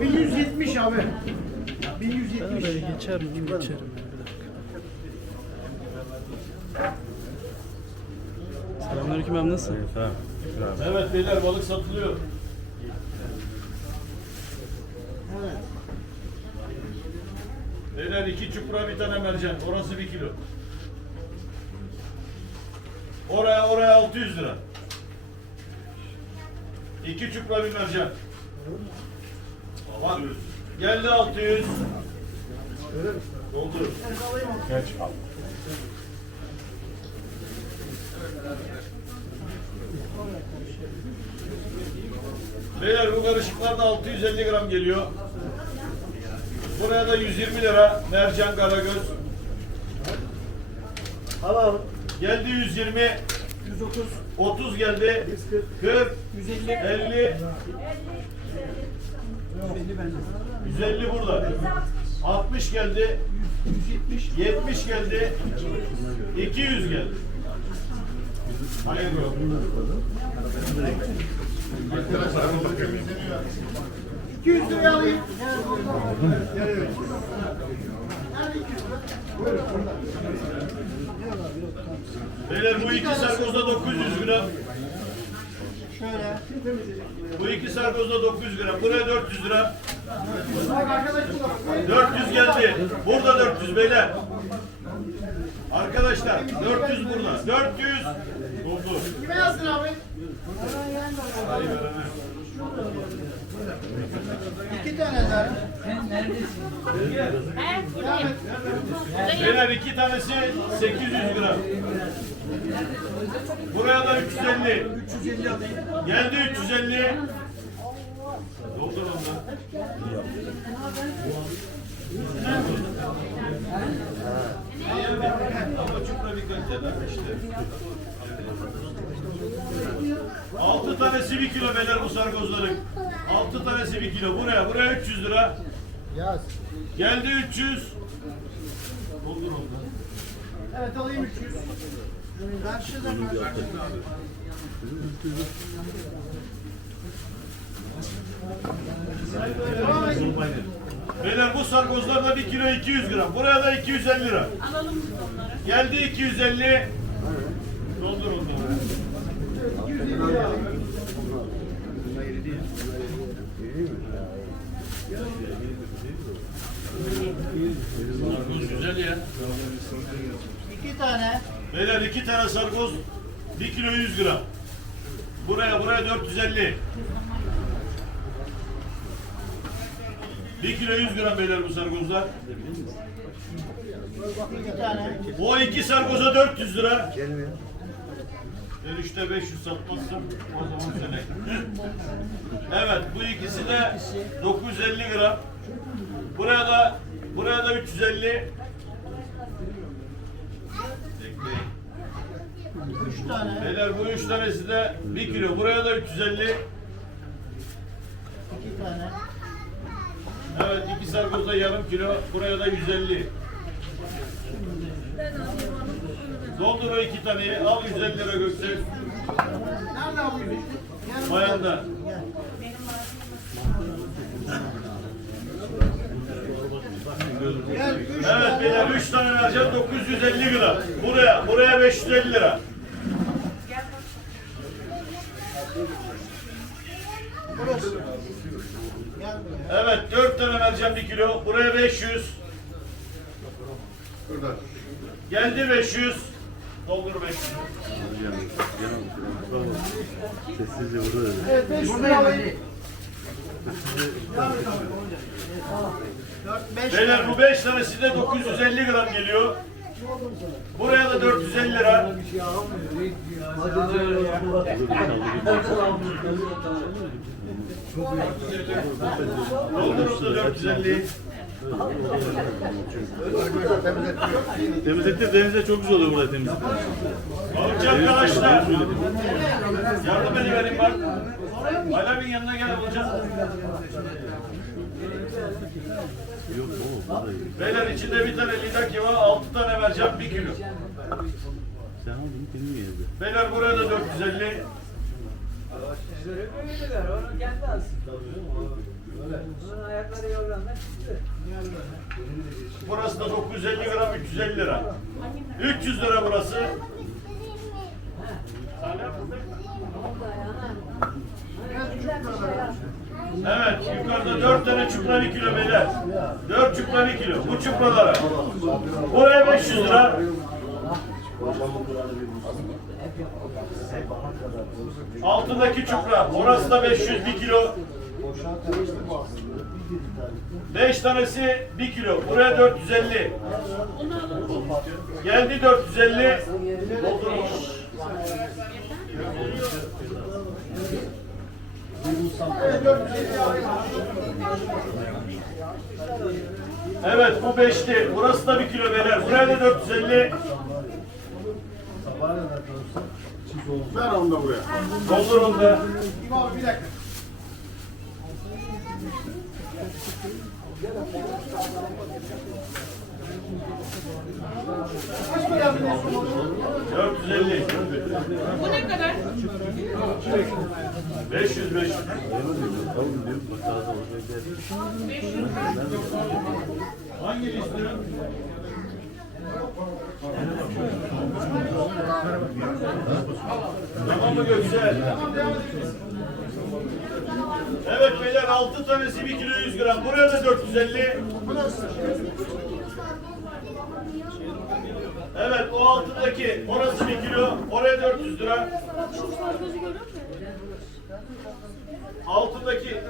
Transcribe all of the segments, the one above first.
1170 abi. 1170. Böyle geçer mi? Geçerim. Selamünaleyküm abi nasılsın? Evet beyler balık satılıyor. Beyler iki çupra bir tane mercan. Orası bir kilo. Oraya oraya 600 lira. İki çupra bir mercan. Bak geldi 600. Doldur. Geç al. Beyler bu karışıklar da 650 gram geliyor. Buraya da 120 lira mercan karagöz. Al abi. Geldi 120, 130. 30 geldi, 40, 150. 50, 150 bende. 150 burada. 60 geldi, 170. 70 geldi, 200 geldi. Hayır yok. 200 liraya alayım. Beyler bu iki sarkozda 900 gram. Şöyle. Bu iki sarkozda 900 gram. Buraya 400 lira. Bak arkadaş bu. 400 geldi. Burada 400 beyler. Arkadaşlar 400 burada. 400 doldu. Kime yazdın abi? İki tane daha. Beyler iki tanesi 800 gram. Buraya da 350. 350 alayım. Geldi 350. Doldur ondan. Ama bir kaliteden işte. Altı tanesi bir kilo beyler bu sargozların. Altı tanesi bir kilo. Buraya, buraya 300 lira. Yaz. Geldi 300. Doldur ondan. Evet alayım 300. Karşıda. Devam edin. Beyler bu sargozlarda 1 kilo 200 gram. Buraya da 250 lira. Alalım onları? Geldi 250. Doldur güzel ya. İki tane. Beyler iki tane sargoz 1 kilo 100 gram. Buraya buraya 450. 1 kilo 100 gram beyler bu. İki tane. O iki sargoza 400 lira. Ben üçte 500 satmazsam o zaman sene. Evet bu ikisi de 950 gram. Buraya da buraya da 350. Bekleyin. Üç tane. Beyler bu üç tanesi de 1 kilo. Buraya da 350. İki tane. Evet iki sargoza yarım kilo. Buraya da 150. Doldur o iki taneyi. Al 150 lira Göksel. Nerede? Gel. Bayanda. Evet beyler 3 tane vereceğim 950 gram. Buraya buraya 550 lira. Evet 4 tane vereceğim 1 kilo. Buraya 500. Geldi 500. Doldur 500. Sessizce burada. Evet 5 lira alayım. Dört, beş Beyler tane. bu 5 tanesi de 950 gram geliyor. Buraya da 450 lira. Doldururuz da 450. Temizlikte denize çok güzel oluyor burada temizlik. Balıkçı arkadaşlar. Yardım ediverin bak. Alem'in yanına gel hocam. Yok oğlum. Beyler içinde bir tane lidaki var. 6 tane vereceğim 1 kilo. Sen al bunu kendin ye evde. Beyler buraya da 450. Burası da 950 gram 350 lira. 300 lira burası. Evet yukarıda 4 tane çupra 1 kilo beyler. 4 çupra 1 kilo. Bu çupralara. Buraya 500 lira. Altındaki çupra. Orası da 500 1 kilo. 5 tanesi 1 kilo. Buraya 450. Geldi 450. Doldurmuş. Evet bu 5'ti. Burası da 1 kilo beyler. Buraya da 450. Ver onu da buraya. Doldur onu da. Abi bir dakika. Kaç mı geldin en son? 450. Bu ne kadar? 500 500. Oğlum diyorum bak daha da orada Hangi istiyorsun? Tamam mı Göksel? Evet beyler 6 tanesi 1 kilo 100 gram. Buraya da 450. Evet o altındaki orası 1 kilo. Oraya 400 lira. Altındaki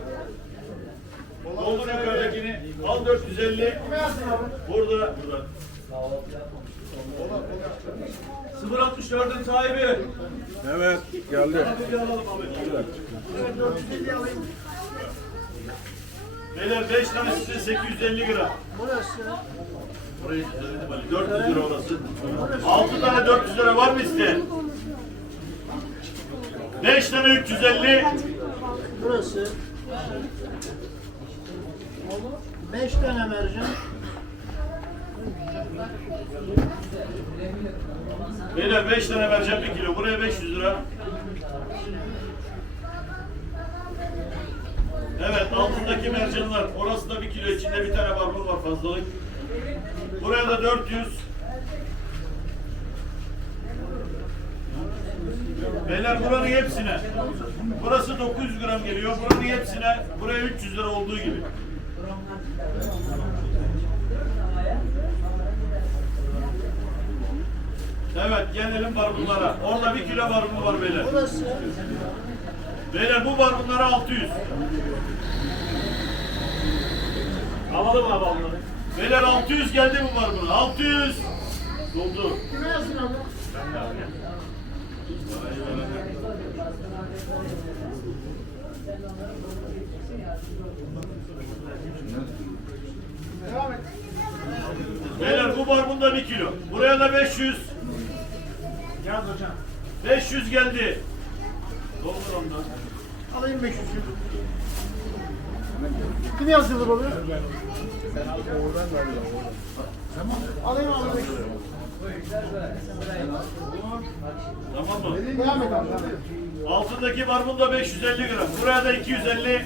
Doldur yukarıdakini. Al 450. Burada. Burada. 064'ün sahibi. Evet geldi. Beyler 5 tanesi de 850 gram. Burası. Burayı söyledim Ali. 400 lira orası. 6 tane 400 lira var mı isteyen? 5 tane 350. Burası. Beş tane mercan. Beyler 5 tane vereceğim 1 kilo. Buraya 500 lira. Evet altındaki mercanlar. Orası da 1 kilo. içinde bir tane barbun var fazlalık. Buraya da 400. Beyler buranın hepsine. Burası 900 gram geliyor. Buranın hepsine buraya 300 lira olduğu gibi. Evet gelelim barbunlara. Orada bir kilo barbun var beyler. Beyler bu barbunlara 600. Alalım abi onları. Beyler 600 geldi bu barbun. 600. Doldu. Kime yazın abi? Devam et. Beyler bu barbun da 1 kilo. Buraya da 500. Yaz hocam. 500 geldi. Doldur ondan. Alayım 500'ü. Kim yazılı oluyor? Alayım abi 500'ü. Tamam mı? Devam et abi. Altındaki barbun da 550 gram. Buraya da 250.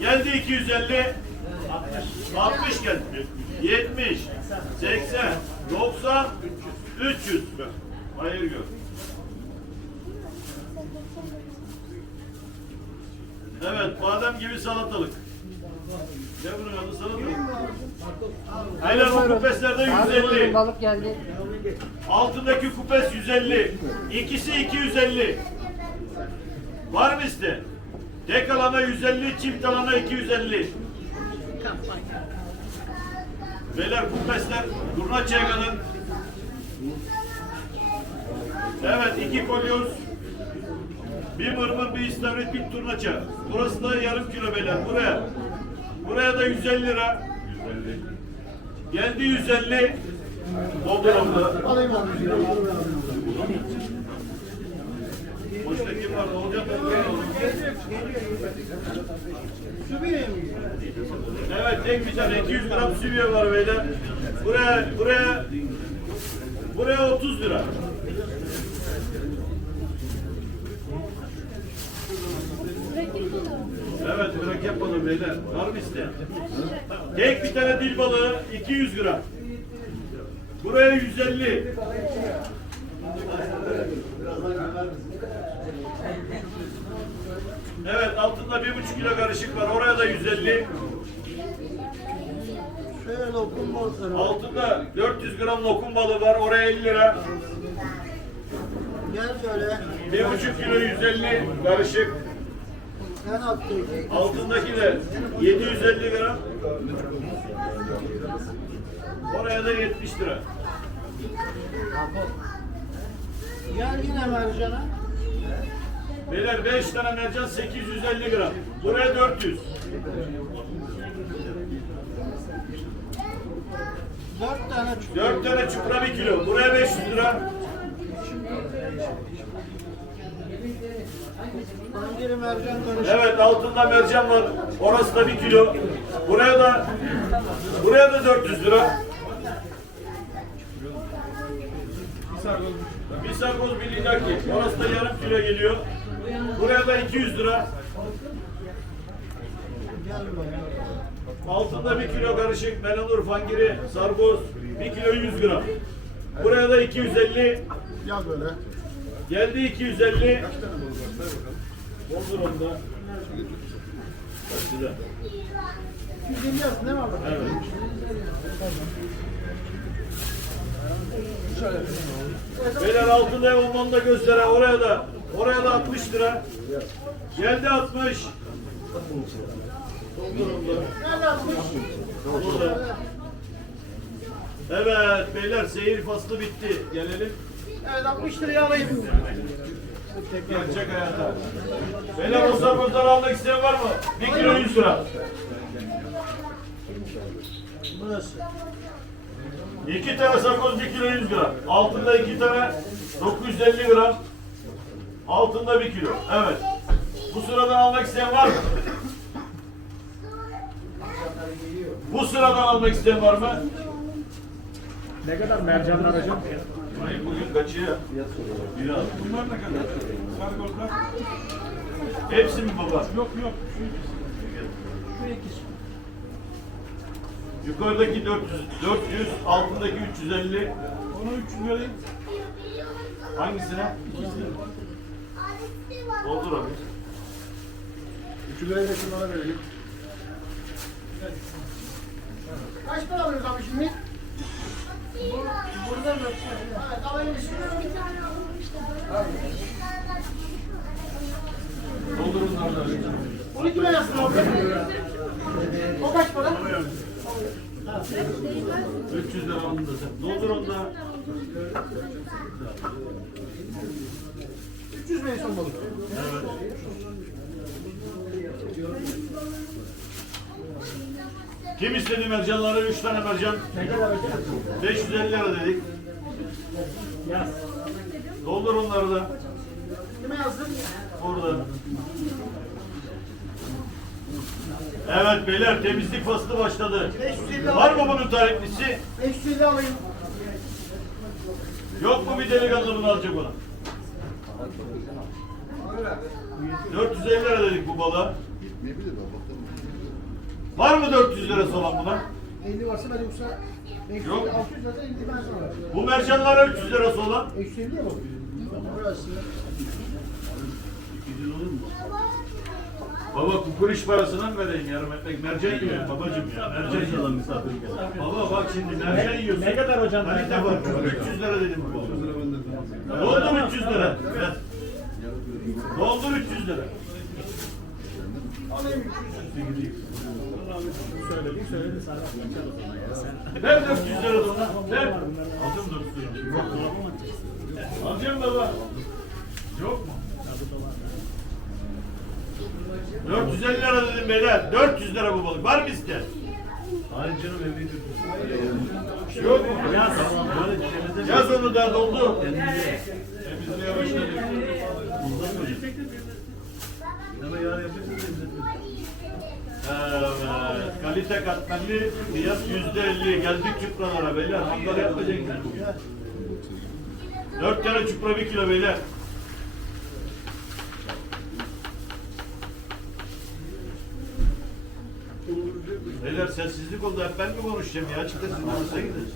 Geldi 250. 60 geldi. 70, 80, 90, 300. Hayır gör. Evet, badem gibi salatalık. Ne bunun adı salatalık? Beyler bu kupeslerde 150. Balık geldi. Altındaki kupes 150. İkisi 250. Var mı iste? Tek alana 150, çift alana 250. Beyler kupesler Durna Çegan'ın Evet iki kolyoz. Bir mırmır, bir istavrit, bir turnaça. Burası da yarım kilo beyler. Buraya. Buraya da 150 lira. Geldi 150. Dolduralım da. Alayım abi 150. Boşta kim var? Olacak mı? Sübiye? Evet tek bir tane 200 gram sübye var beyler. Buraya buraya buraya 30 lira. Evet mürekkep balığı beyler. Var mı isteyen? Tek bir tane dil balığı 200 gram. Buraya 150. Evet altında bir buçuk kilo karışık var. Oraya da 150. Şöyle lokum balıkları. Altında 400 gram lokum balığı var. Oraya 50 lira. Gel şöyle. Bir buçuk kilo 150 karışık. Altındaki de 750 gram. Oraya da 70 lira. Gel yine mercana. Beyler 5 tane mercan 850 gram. Buraya 400. Dört tane çukur. 4 tane çupra 1 kilo. Buraya 500 lira. Evet altında mercan var. Orası da 1 kilo. Buraya da buraya da 400 lira. Bir sargoz bir lidaki. Orası da yarım kilo geliyor. Buraya da 200 lira. Altında 1 kilo karışık melanur fangiri sargoz 1 kilo 100 gram. Buraya da 250. Gel böyle. Geldi 250. Doldur onu da. Güzel. 250 yazsın değil mi abi? Evet. Beyler altında olmanı da göstere oraya da oraya da 60 lira. Geldi 60. Gel atmış. Burada. Evet beyler seyir faslı bitti. Gelelim Evet 60 liraya alayım. gerçek hayata. Beyler o sarkozları almak isteyen var mı? 1 kilo 100 lira. Burası. İki tane sarkoz 1 kilo 100 gram. Altında iki tane 950 gram. Altında 1 kilo. Evet. Bu sıradan almak isteyen var mı? Bu sıradan almak isteyen var mı? Ne kadar mercanlar hocam? Hayır bugün kaçıyor. Biraz. Bunlar ne kadar? Sargozlar. Hepsi mi baba? Yok yok. Yukarıdaki 400, 400, altındaki 350. Onu 300 vereyim. Hangisine? Doldur abi. 3 liraya da şunlara verelim. Kaç para alıyoruz abi şimdi? Burada mı? Evet alayım bir şey. Doldur onları. 12 lira yazsın abi. O kaç para? 300 lira alın da sen. Doldur onu da. 300 mi en son balık? Kim istedi mercanları? 3 tane mercan. Ne kadar hocam? 550 lira dedik. Yaz. Doldur onları da. Kime yazdın? Burada. Evet beyler temizlik faslı başladı. 550 Var mı bunun tarihlisi? 550 alayım. Yok mu bir delikanlı bunu alacak ona? 450 lira dedik bu balığa. Var mı 400 lirası olan buna? 50 varsa ben yoksa 550 Yok. 600 lira indi ben sana. Bu mercanlara 300 lirası olan. 550 mi? Burası. Baba kukuriş parasını mı vereyim yarım ekmek? Mercan yiyor babacım ya. Mercan yiyor. misafir. Baba bak şimdi mercan yiyorsun. Ne kadar hocam? Kalite var. 300 lira dedim bu balığa. Doldur 300 lira. Ver. Doldur 300 lira. Alayım 300. Söyledik söyledi sana. Ver 400 lira da ona. Ver. Aldım 400 lira. Alacağım baba. Yok mu? 450 lira dedim beyler. 400 lira bu balık. Var mı isteyen? Hayır canım evde Yok mu? Yaz. Yaz onu da doldu. Temizliğe başladık. Ama yarın yapıyorsun. Evet. Kalite katmerli fiyat yüzde elli. Geldik çupralara beyler. Mangal yapmayacaksınız bugün. Dört tane çupra bir kilo beyler. Beyler sessizlik oldu. Hep ben mi konuşacağım ya? Çıkın siz konuşsa gidin.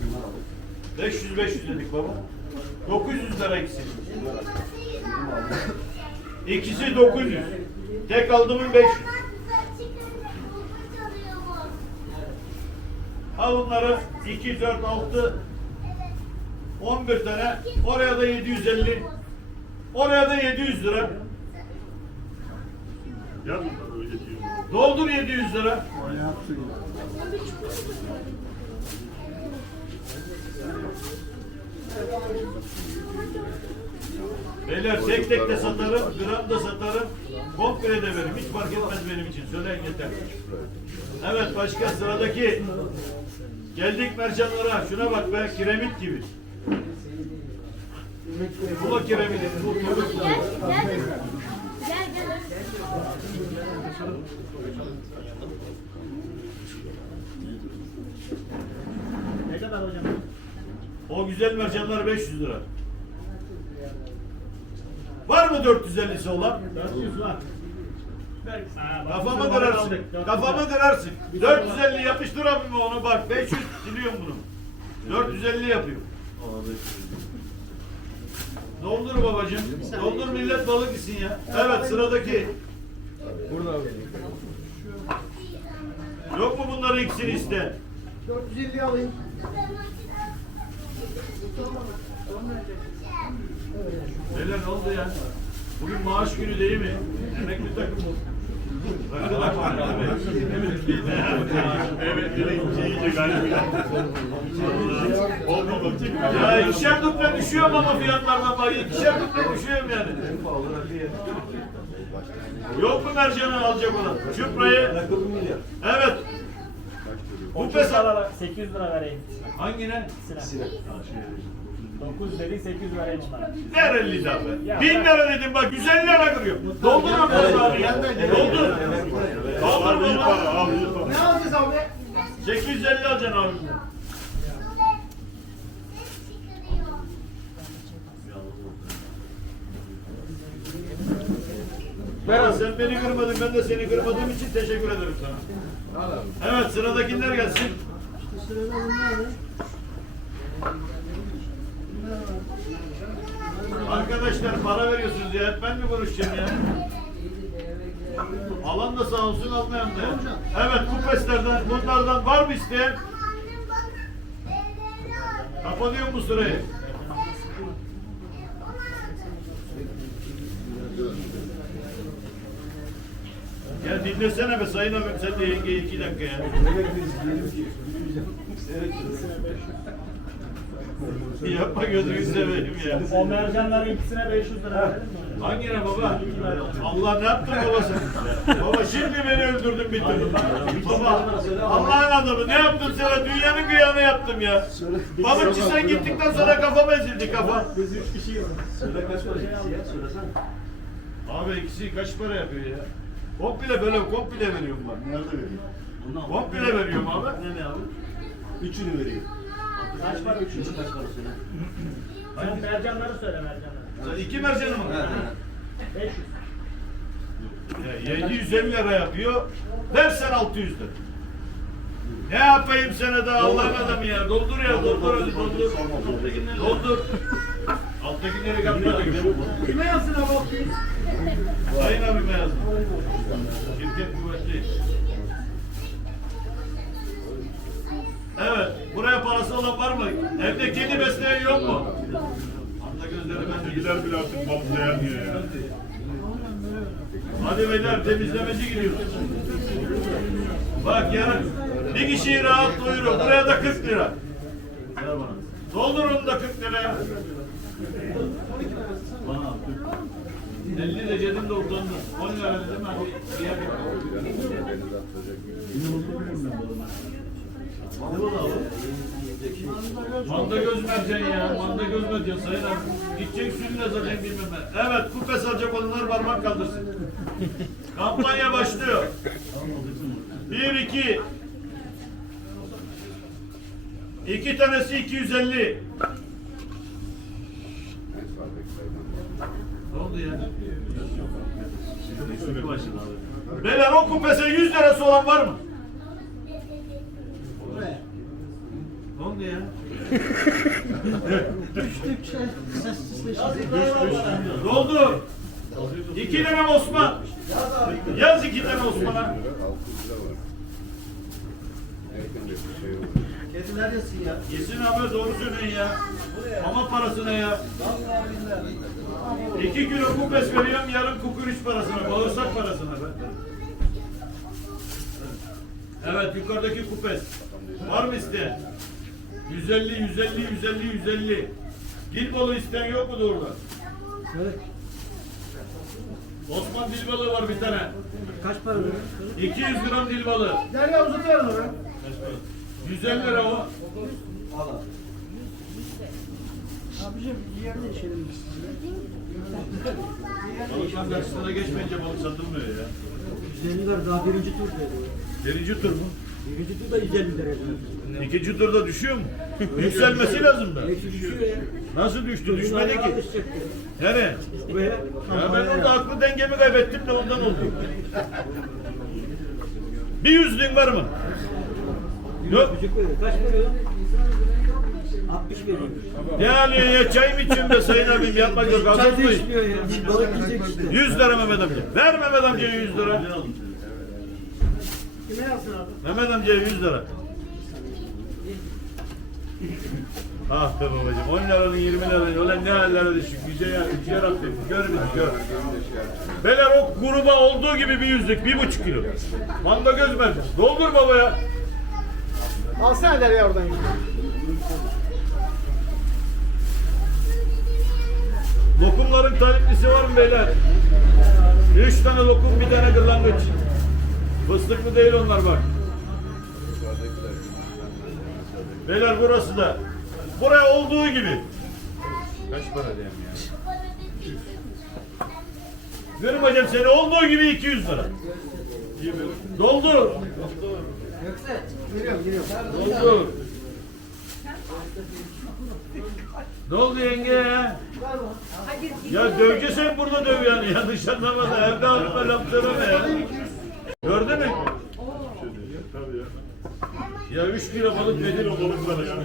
500 500 dedik baba. 900 lira ikisi. İkisi 900. Tek aldığımın 500. Al bunları 2, 4, 6, 11 tane. Oraya da 750. Oraya da 700 lira. Ya öyle diyor. Doldur 700 lira. Beyler tek tek de satarım, gram da satarım, komple de veririm. Hiç fark etmez benim için. Söyleyin yeter. Evet başka sıradaki. Geldik mercanlara. Şuna bak be kiremit gibi. Bu da kiremit. Bu kömür. Gel gel. Ne kadar hocam? O güzel mercanlar 500 lira. Var mı 450'si olan? 400 var. Kafamı kırarsın. aldık, 400 Kafamı kırarsın. 450 yapıştır abime onu bak. 500 siliyorum bunu. 450 yapıyor. Doldur babacığım. Doldur millet balık yesin ya. Evet sıradaki. Burada abi. Yok mu bunların ikisini iste? 450 alayım. Beyler ne oldu ya? Bugün maaş günü değil mi? Emekli takım bu. Evet, direkt iyice galiba. Olma bakayım. Ya ikişer duble düşüyorum ama fiyatlardan bak. İkişer duble düşüyorum yani. Yok mu mercanı alacak olan? Çuprayı. Evet. Bu pes 800 lira vereyim. Hangine? İkisine. 9 dedik 800 vereyim onlara. Ver 50 daha be. 1000 lira dedim bak 150 lira kırıyor. Doldur ama abi ya. Doldur. Doldur baba. abi. Ne alacağız abi? 850 alacaksın abi. Berat sen beni kırmadın ben de seni kırmadığım için teşekkür ederim sana. Evet sıradakiler gelsin. Arkadaşlar para veriyorsunuz ya. Ben mi konuşacağım ya? Alan da sağ olsun almayan da. Evet bu peslerden bunlardan var mı isteyen? Kapanıyor mu sırayı? Ya dinlesene be sayın abim sen de iki dakika ya. Yapma gözünü seveyim ya. O mercanların ikisine 500 lira verelim mi? Hangine baba? Allah ne yaptın baba sen? baba şimdi beni öldürdün bitirdin. Baba Allah'ın adamı ne yaptım sana? Dünyanın kıyağını yaptım ya. Balıkçı sen gittikten sonra kafam ezildi kafa. Söyle kaç para ikisi ya, söylesene. Abi ikisi kaç para yapıyor ya? Komple böyle komple veriyorum bak. Nerede? Bundan Komple veriyorum abi. Ne ne abi? Üçünü vereyim. Kaç para üçü? Üçünü kaç para söyle? Sen mercanları söyle mercanları. Sen iki mercanı mı? 500. Ya 750 lira yapıyor. Versen 600 lira. Ne yapayım sana da Allah'ın adamı ya. Doldur ya doldur hadi doldur. Doldur. Alttakileri kapatma. Kime yazsın abi 600? Sayın abime yazın. Evet. Buraya parası olan var mı? Evde kedi besleyen yok mu? Anda gözleri ben de gider. Bile artık balık dayanmıyor ya. Hadi beyler temizlemeci gidiyoruz. Bak yarın bir kişiyi rahat doyurun. Buraya da 40 lira. Ver bana. Doldur onu da 40 liraya. 50 de cebimde utandı. 10 lira dedim hadi bir yer Manda göz vereceksin ya. Manda göz vereceksin sayın abi. Gidecek sürüyle zaten bilmem ben. Evet kupes alacak olanlar parmak kaldırsın. Kampanya başlıyor. Bir iki. İki tanesi 250. Ne oldu ya? Beyler o kupese 100 lirası olan var mı? Oldu ya? Düştükçe sessizleşecek. Doldu. İki tane Osman. Yaz iki tane Osman'a. Kediler yesin ya. Yesin abi doğru söyleyin ya. Ama parası ne ya? İki kilo kupes veriyorum yarım kukuruş parasına, bağırsak parasına be. Evet yukarıdaki kupes. Var mı isteyen? 150, 150, 150, 150. Dil balığı isteyen yok mu orada? Osman dil balığı var bir tane. Kaç para veriyor? 200 gram dil balığı. Derya uzatıyorum oraya. 150 lira o. Abicim yerine içelim biz. Balıktan karşısına geçmeyince balık satılmıyor ya. 150 lira daha birinci tur dedi. Birinci tur mu? Birinci tur da 150 lira. İkinci turda düşüyor mu? Yükselmesi lazım da. Hepsi düşüyor ya. Nasıl düştü? Düşmedi ki. Nereye? Buraya Ya ben orada aklı dengemi kaybettim de ondan oldu. Bir yüzlüğün var mı? Yok. Kaç veriyor? 60 veriyor. Ne alıyor ya çay mı içiyorsun be sayın abim yapmak yok. Çay da içmiyor ya. Balık yiyecek işte. 100 lira Mehmet amca. Ver Mehmet amcaya 100 lira. Kime yazsın abi? Mehmet amcaya 100 lira. Ah be babacığım 10 liranın 20 liranın ulan ne hallere düştük yüce ya yüce Rabbim gör bizi gör. Beyler o gruba olduğu gibi bir yüzlük bir buçuk kilo. Manda göz merkez. Doldur babaya. Alsana Derya oradan. Lokumların taliplisi var mı beyler? Üç tane lokum bir tane kırlangıç. Fıstıklı değil onlar bak. Beyler burası da. Buraya olduğu gibi. Kaç para diyeyim ya? Görün hocam seni olduğu gibi 200 lira. Doldur. Doldur. Ne oldu yenge ya? Ya döveceksen burada döv yani. Yanlış anlama da evde alıp laf söyleme ya. Gördün mü? Ya 3 kilo balık nedir balık var ya?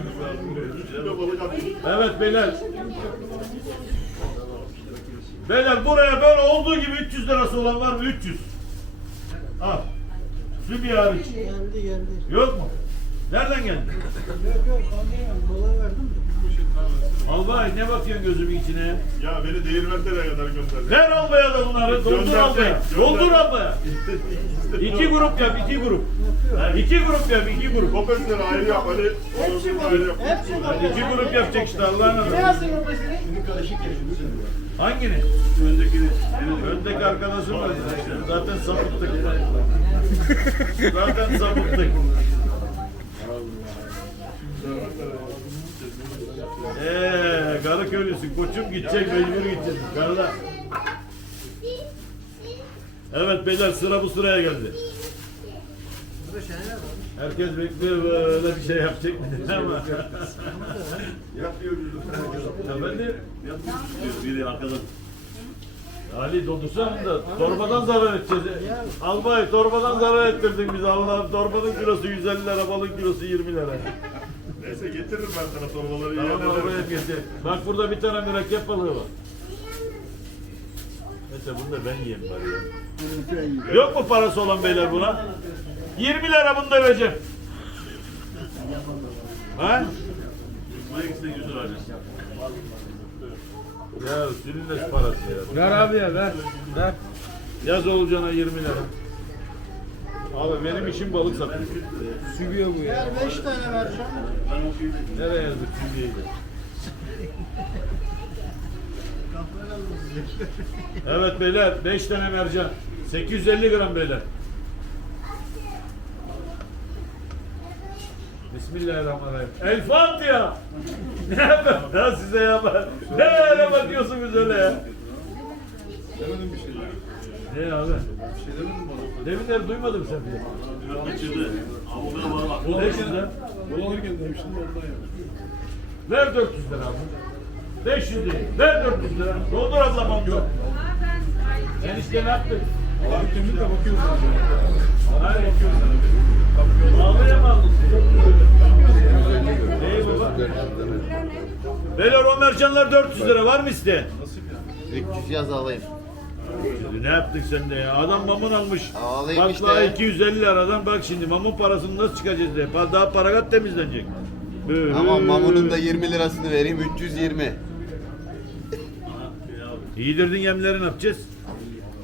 Evet beyler. Beyler buraya böyle olduğu gibi 300 lirası olan var mı? 300. Al. Bir hariç. Yok mu? Nereden geldi? Yok yok anlayamam. Balığı verdim mi? Albay ne bakıyorsun gözümün içine? Ya beni değirmenlere kadar gönderdi. Ver albaya da bunları. Doldur Gönderdi, albaya. Doldur albaya. İki grup yap, iki grup. İki grup yap, iki grup. Kopesleri ayrı yap Ali. Hepsi ayrı yap. Hepsi var. İki grup yapacak işte Allah'ın Ne adını. yazsın o meseleyi? Hangini? Öndekini. Öndeki arkadaşım var. Zaten sapıttık. Zaten sapıttık. Köylüsün koçum gidecek mecbur gidecek. Karıda. Evet beyler sıra bu sıraya geldi. Herkes bekliyor böyle bir şey yapacak mı ama. Yapıyor. Efendim? Arkadan. Ali doldursan da torbadan zarar edeceğiz. Albay torbadan zarar ettirdin bizi Allah'ım. Torbanın kilosu 150 lira, balın kilosu 20 lira. Neyse getiririm ben sana torbaları. Tamam iade ederim. getir. Bak burada bir tane mürekkep balığı var. Mesela bunu da ben yiyeyim bari ya. Yok mu parası olan beyler buna? 20 lira bunu da vereceğim. Ha? Bu ikisi de 100 lira. Ya sülünles parası ya. Ver abi ya ver. Ver. Yaz olacağına 20 lira. Abi benim işim balık satmak. Sürüyor bu ya. Ver 5 tane vereceğim. Nereye yazdık şimdiye? Evet beyler 5 tane mercan. 850 gram beyler. Bismillahirrahmanirrahim. El Fatiha. Ne yapayım ya size ya? Ne öyle bakıyorsunuz öyle ya? Demedim bir şeyler. Ne abi? Bir şey demedim bana. Deminleri duymadım sen diye. Biraz kaçırdı. Ama o kadar bana bak. Bu 500 lira. Yol alırken demiştim de ondan yani. Ver 400 lira abi. 500 değil. Ver 400 lira. Doldur ablam onu. Sen işte ne yaptın? Abi kendin de bakıyorsun. Ağlaya mı aldın? Neyi baba? Beyler o mercanlar 400 lira var mı isteyen? 300 yaz alayım. Ne yaptık sen de ya? Adam mamun almış. Alayım Bakla işte. 250 liradan bak şimdi mamun parasını nasıl çıkacağız diye. Daha paragat temizlenecek. Böyle. Ama mamunun da 20 lirasını vereyim 320. Yedirdin yemleri ne yapacağız?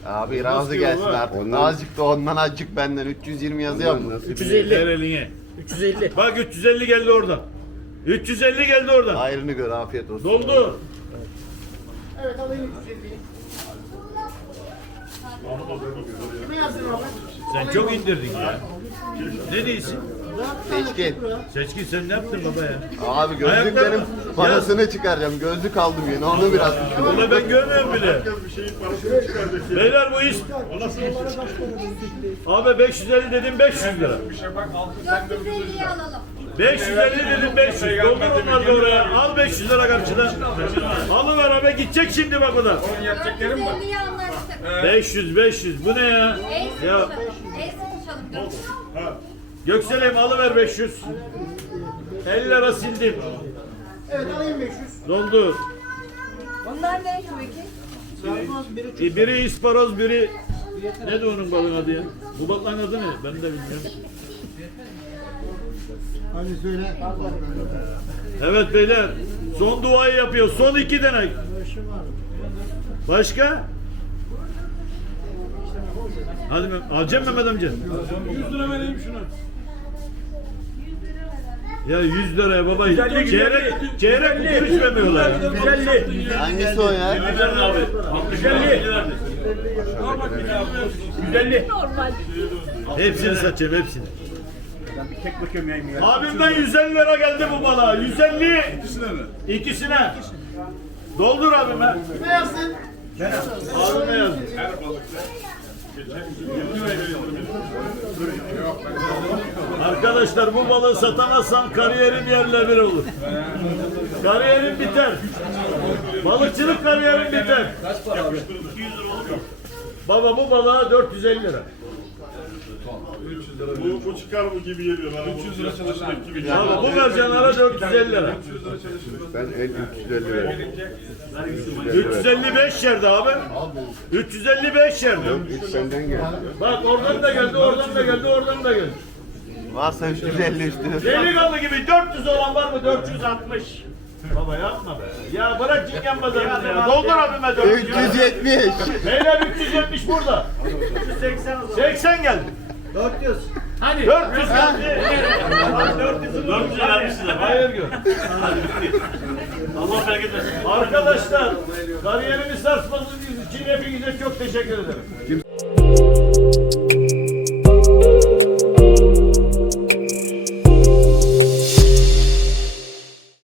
Abi razı Nasıl gelsin var? artık. Azıcık da ondan azıcık benden 320 yazıyor mu? 350. Ver eline. 350. Bak 350 geldi oradan. 350 geldi oradan. Hayrını gör afiyet olsun. Doldu. Evet alayım 350'yi. Sen çok indirdin ya. Ne diyorsun? Seçkin. Seçkin sen ne yaptın baba ya? Abi gözlüklerim Ayakları- parasını çıkaracağım. Gözlük aldım yine onu biraz düşünüyorum. Ulan ben görmüyorum bile. Bir şeyin parasını çıkardık. Beyler bu iş. Abi 550 dedim 500 lira. 450'yi alalım. 550 dedim 500. Doldur onları da oraya. Al 500 lira karşıdan. Alıver abi gidecek şimdi bak o da. 450'yi anlaştık. 500 500 bu ne ya? El Ya. El sıkışalım. Göksel'im alıver 500. 50 lira sildim. Evet alayım 500. Doldur. Onlar ne şu iki? Biri E, biri isparoz biri ne de onun balığın adı ya? Bu balığın adı ne? Ben de bilmiyorum. Hadi söyle. Evet beyler. Son duayı yapıyor. Son iki tane. Başka? Hadi Mem- alacağım Mehmet amca. 100 lira vereyim şuna. Ya 100 liraya baba. Çeyrek, çeyrek kukuruş vermiyorlar. Hangisi o ya? 150 abi. 150. Al bak bir daha. 150. Normal. Hepsini satacağım hepsini. Tek bakıyorum yayını ya. Abimden 150 lira geldi bu balığa. 150 İkisine mi? ikisine. Doldur abime. Kime yazdın? Abime yaz. Her balıkta. Geçen 20 liraya veriyorum. Arkadaşlar bu balığı satamazsam kariyerim yerle bir olur. Kariyerim biter. Balıkçılık kariyerim biter. Baba bu balığa 450 lira. Bu, bu çıkar mı gibi geliyor bana. 300 lira çalışmak gibi. Baba bu mercanlara 450 lira. Ben el 350 veririm. 355 yerde abi. 355 yerde. Senden gel. Bak oradan da geldi, oradan da geldi, oradan da geldi. Varsa 350 üstüne. Delikanlı gibi 400 olan var mı? 460. Baba yapma be. Ya bırak cingen pazarını ya. Doldur abime 400. 370. Beyler 370 burada. 80 80 geldi. 400. Hadi. 400 geldi. 400 400 vermişler. Hayır gör. Allah bereket versin. Arkadaşlar kariyerimi sarsmadığınız için hepinize çok teşekkür ederim.